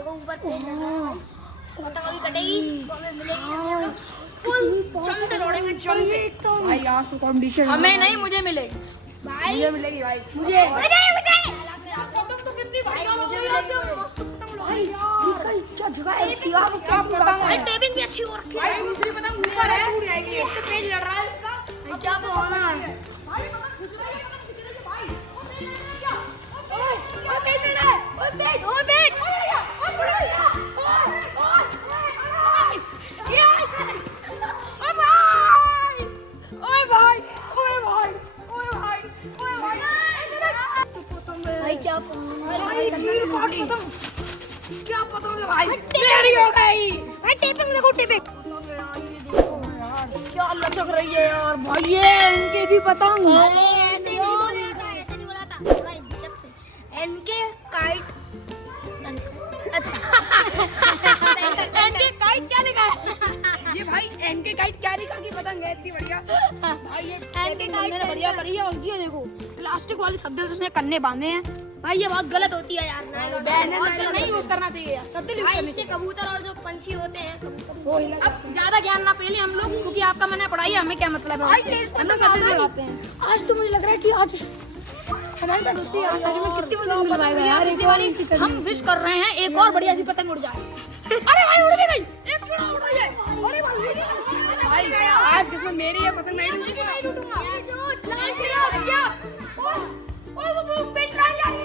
देखो ऊपर पतंग अभी कटेगी तो हमें मिलेगी हम लोग फुल जम से दौड़ेंगे जम से भाई आज तो कंडीशन हमें नहीं मुझे मिलेगी भाई मुझे मिलेगी भाई मुझे पतंग तो कितनी बढ़िया हो गई है मस्त पतंग भाई क्या जगह है इसकी आप क्या पतंग भाई है टेपिंग भी अच्छी हो रखी है भाई दूसरी पतंग ऊपर है इससे पेज लड़ रहा है इसका क्या तो होना है भाई पतंग खींच रही है पतंग खींच रही है भाई वो पेज लड़ रही है ओए पेज मिल रहा है ओए पेज भाई क्या क्या पतंग है भाई मेरी हो गई भाई टेपिंग देखो टेपिंग क्या लचक रही है यार भाई ये इनके भी पतंग अरे ऐसे नहीं बोला था थोड़ा इज्जत से एनके काइट अच्छा एनके काइट क्या लिखा है ये भाई एनके काइट क्या लिखा की पतंग है इतनी बढ़िया भाई ये एनके काइट ने बढ़िया करी है और ये देखो प्लास्टिक वाली सद्दे से उसने कन्ने बांधे हैं भाई ये बहुत गलत होती है यार नहीं यूज करना चाहिए यार सद्दे यूज भाई करनी इससे कबूतर और जो पंछी होते हैं चाहिए अब ज्यादा ज्ञान ना पहले हम लोग क्योंकि आपका मन है पढ़ाई हमें क्या मतलब है हम लोग सद्दे से लगाते हैं आज तो मुझे लग रहा है कि आज हमारी तो दोस्ती आज हमें कितनी पतंग मिलवाएगा यार पिछली बारी हम विश कर रहे हैं एक और बढ़िया सी पतंग उड़ जाए अरे भाई उड़ भी गई एक चूड़ा उड़ रही है अरे भाई आज किस्मत मेरी है पतंग नहीं नहीं लूटूंगा क्या ओए वो पेट रहा है यार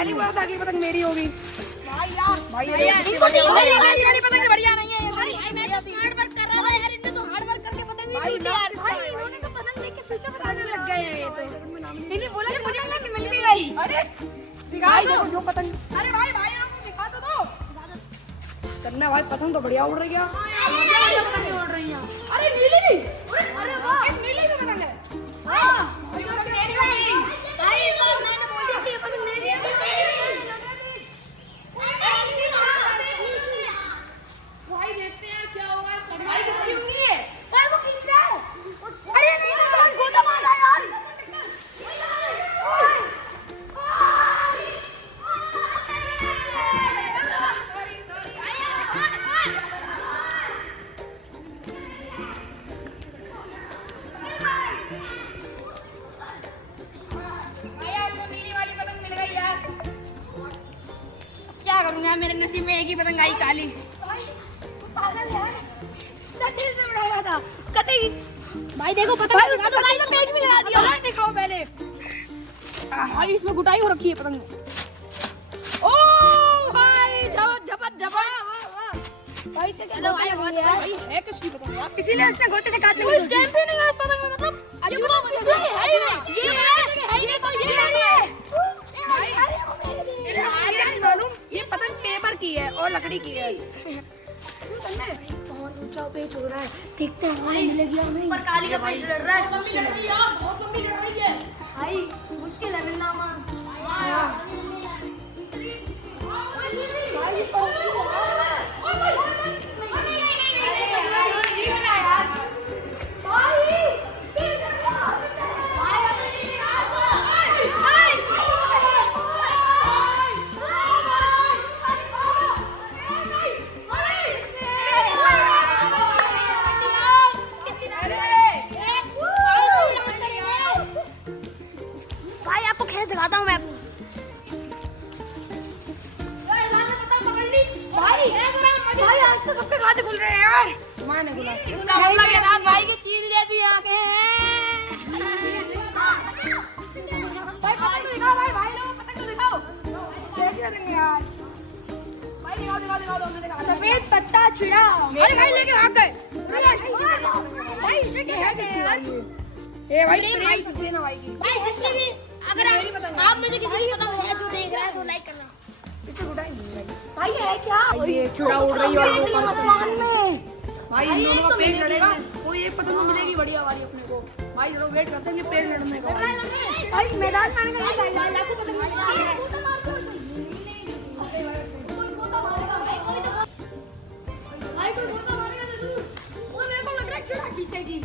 पहली बार था कि पतंग मेरी होगी भाई यार इनको नहीं वाली पतंग बढ़िया नहीं है ये भाई मैं तो हार्ड वर्क कर रहा था यार इनने तो हार्ड वर्क करके पतंग नहीं लूटी यार भाई इन्होंने तो पतंग लेके फ्यूचर बनाने लग गए हैं ये तो इन्होंने बोला कि मुझे पतंग मिल भी गई अरे दिखा भाई दो देखो जो पतंग अरे भाई भाई लोगों को दिखा तो दो करने भाई पतंग तो बढ़िया उड़ रही है पतंग उड़ रही हैं अरे नीली भी अरे वाह एक नीली भी पतंग है हां ये पतंग मेरी होगी भाई मैंने बोल दिया कि ये पतंग मेरी है भाई देखते हैं क्या होगा भाई किसकी उंगली है भाई वो खींच रहा है अरे नहीं तो गोता मार रहा है यार भाई आपको नीली वाली पतंग मिल गई यार क्या करूंगा मेरे नसीब में एक ही पतंग आई काली भाई वो पागल है यार सर दिल से उड़ा रहा था कतई भाई देखो पतंग भाई उसका तो गाइस पेज में लगा दिया कलर दिखाओ पहले भाई इसमें गुटाई हो रखी है पतंग में ओ भाई झपट भाई से कहलो भाई बहुत यार भाई है किसकी पतंग यार इसीलिए उसने गोते से काटने कोई स्टैम्प ही नहीं है इस पतंग में मतलब अजूबा पतंग है ही नहीं ये तो ये नहीं है मालूम ये पतंग पेपर की है और लकड़ी की है बहुत ऊंचा पेज हो रहा है देखते हैं हमें मिलेगी या नहीं पर काली का पेज लड़ रहा है लंबी लड़ रही है यार बहुत लंबी लड़ रही है भाई मुश्किल है मिलना मां भाई भाई आपको खेल दिखाता हूँ मैं भाई आज तो सबके खाते खुल रहे हैं यार मैंने बोला इसका मतलब ये दांत भाई की चील जैसी आंखें हैं भाई पतंग तो दिखाओ भाई लोग पतंग तो दिखाओ कैसी पतंग यार भाई दिखाओ हमने दिखा सफेद पत्ता चिड़ा अरे भाई लेके भाग गए भाई इसे क्या कहते हैं यार ए भाई प्रेम सकती है ना भाई की भाई जिसने भी अगर आप मुझे किसी की पतंग है जो देख रहा है तो लाइक करना पीछे गुटाई नहीं लगी भाई है क्या ये चूड़ा उड़ रही है आसमान में भाई इन दोनों का पेड़ लड़ेगा कोई एक पतंग तो मिलेगी बढ़िया वाली अपने को। भाई चलो वेट करते हैं पेड़ लड़ने का। भाई मैदान में आने का ये लाखों पतंग मिलती है। भाई कोई गोता मारेगा जरूर। वो मेरे को लग रहा है चुरा जीतेगी।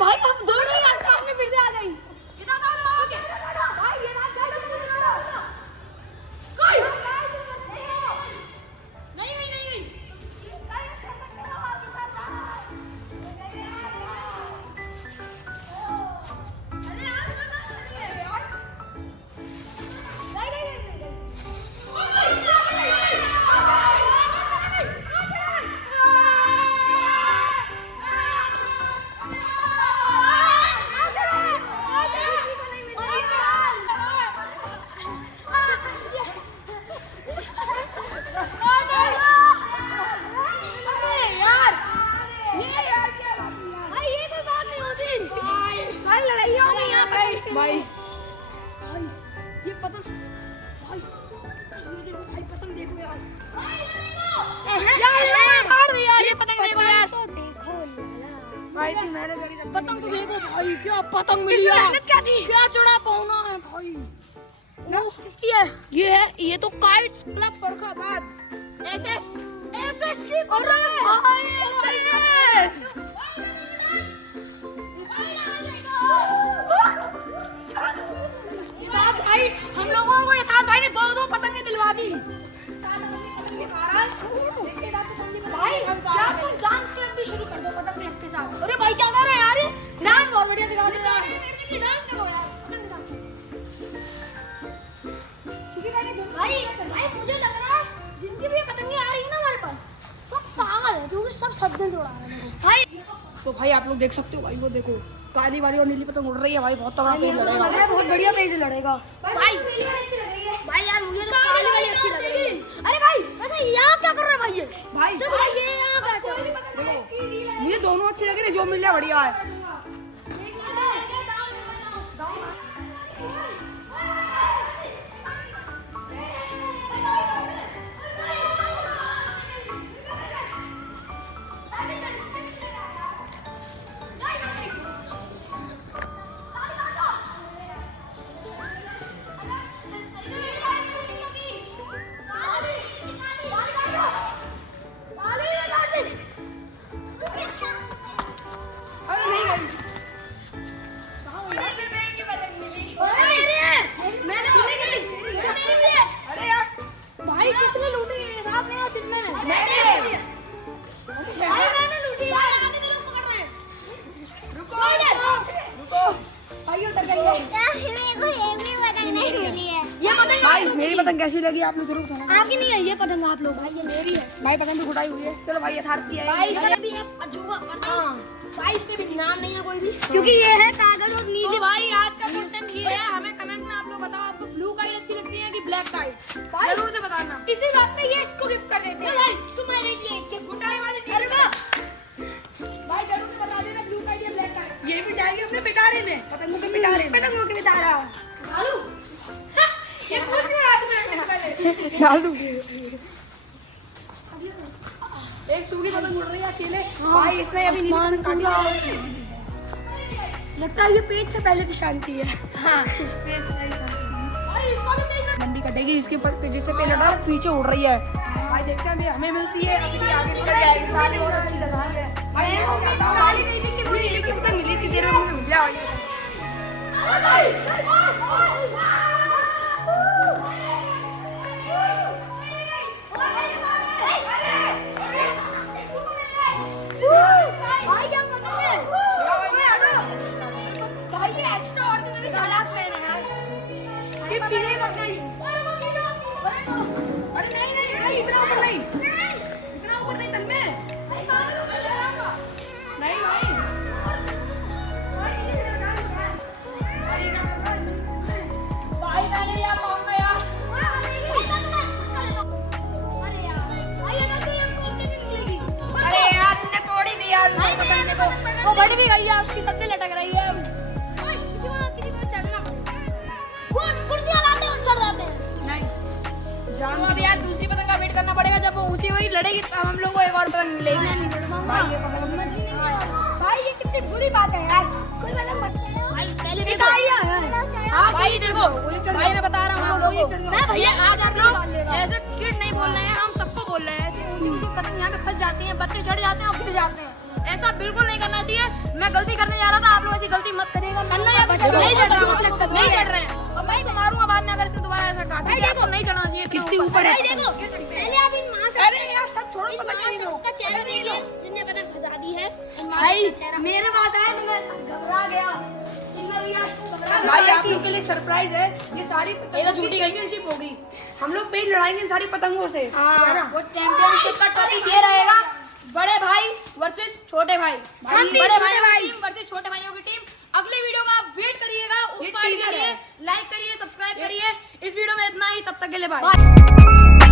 भाई अब दोनों ही आसमान में फिर से आ गई। भाई ये रात कोई नहीं भाई ये पतंग भाई ये देखो भाई पतंग देखो यार। यार ये पतंग देखो यार। तो देखो भाई इतनी मेहनत करी थी। पतंग तो देखो भाई क्या पतंग मिली है। मेहनत क्या थी? क्या चढ़ा पाऊना है भाई। किसकी है? ये तो काइट्स क्लब फरखाबाद एसएस की भाई हम लोगों को यथार्थ भाई ने दो पतंगे दिलवा दी। भाई यार तुम डांस क्लब भी शुरू कर दो पतंग क्लब के साथ। अरे भाई क्या कर रहे हैं यार? डांस बहुत बढ़िया दिखा रहे हो यार। डांस करो यार पतंग के साथ। क्योंकि भाई मुझे लग रहा है जिनकी भी पतंगे आ रही है ना हमारे पास सब पागल है क्योंकि सब शब्द उड़ा रहे हैं भाई। तो भाई आप लोग देख सकते हो भाई वो देखो काली वाली और नीली पतंग उड़ रही है भाई। बहुत तगड़ा पेज लड़ेगा। बहुत बढ़िया पेज लड़ेगा भाई। भाई यार मुझे तो काली वाली अच्छी लग रही है। अरे भाई वैसे यहाँ क्या कर रहा है भाई ये? भाई तो भाई ये यहाँ क्या कर रहा है? मुझे दोनों अच्छे लगे ना जो मिल जाए बढ़िया है। भाई किसने लूटी ये साहब ने या चिन्मय ने? मैंने लूटी यार। आगे से लोग पकड़ रहे हैं। रुको भाई उतर गई है। मेरे को ये भी पतंग नहीं मिली है। ये पतंग भाई मेरी पतंग कैसी लगी आपने जरूर बताना। आपकी नहीं है ये पतंग आप लोग। भाई ये मेरी है। भाई पतंग तो उड़ाई हुई है। चलो भाई यथार्थ की है। भाई इसका भी है अजूबा पतंग। भाई इस पे भी नाम नहीं है कोई भी क्योंकि ये है कागज और नीले। भाई आज का क्वेश्चन ये है हमें कमेंट्स में आप लोग बताओ आपको ब्लू काइट अच्छी लगती है कि ब्लैक काइट जरूर से बताना। इसी बात पे ये इसको गिफ्ट कर देते हैं। भाई तुम्हारे लिए एक गिफ्ट उठाने वाले। अरे वाह भाई जरूर से बता देना ब्लू काइट या ब्लैक काइट। ये भी जाएगी अपने पिटारे में पतंगों के पिटारे में। पतंगों के बिता रहा डालू ये कुछ भी हाथ में पहले डाल दूंगी। एक सूरी पतंग उड़ रही है अकेले। भाई इसने अभी नीली पतंग काटी है। लगता है ये पेज से पहले की शांति है। हाँ पेज से पहले भाई इसको भी नहीं मंडी कटेगी इसके पर जिससे पे लड़ा पीछे उड़ रही है। भाई देखते हैं अभी हमें मिलती है अभी आगे निकल जाएगी। काली और अच्छी लगा है भाई। काली नहीं थी कि नीली की पतंग मिली थी देर में मुझे मिल जाए। भाई क्या पता है? भाई ये एक्स्ट्रा ऑर्डिनरी चालाक मैन है यार। ये पीने लग गई। अरे नहीं नहीं भाई इतना ऊपर नहीं। इतना ऊपर नहीं तन में नहीं भाई। इसकी सबसे लटक रही है। ओए, किसी को चढ़ना पड़ेगा। वो कुर्सियां लाते हैं और चढ़ जाते हैं। नहीं जान अब यार दूसरी पतंग का वेट करना पड़ेगा, जब वो ऊंची हुई लड़ेगी तब हम लोग को एक और पतंग मिलेगी। भाई ये कितनी बुरी बात है यार। कोई पतंग मत भाई, पहले देखो हाँ भाई देखो, भाई मैं बता रहा हूँ, मैं भैया आज आप लोग ऐसे किड नहीं बोल रहे हैं, हम सबको बोल रहे हैं। ऐसी ऊंची पतंग यहाँ पे फंस जाती हैं, बच्चे चढ़ जाते हैं और गिर जाते हैं। ऐसा बिल्कुल नहीं करना चाहिए। मैं गलती करने जा रहा था, आप लोग ऐसी गलती मत करिएगा। नहीं चढ़ रहे हैं और भाई तो मारूंगा बाद में अगर तू दोबारा ऐसा काट। भाई देखो नहीं चढ़ना चाहिए। कितनी ऊपर है देखो, पहले आप इन मां से अरे यार सब छोड़ो, पतंग उसका चेहरा देखिए जिसने पतंग फंसा दी है। भाई मेरे बात है तो मैं घबरा गया। भाई आप लोग के लिए सरप्राइज है, ये सारी पतंगों की चैंपियनशिप होगी। हम लोग पेड़ लड़ाएंगे सारी पतंगों से। वो चैंपियनशिप का टॉपिक ये रहेगा, बड़े भाई वर्सेस छोटे भाई। बड़े भाई टीम वर्सेस छोटे भाइयों की टीम। अगले वीडियो का आप वेट करिएगा, उस पार्ट के लिए लाइक करिए, सब्सक्राइब करिए। इस वीडियो में इतना ही, तब तक के लिए बाय।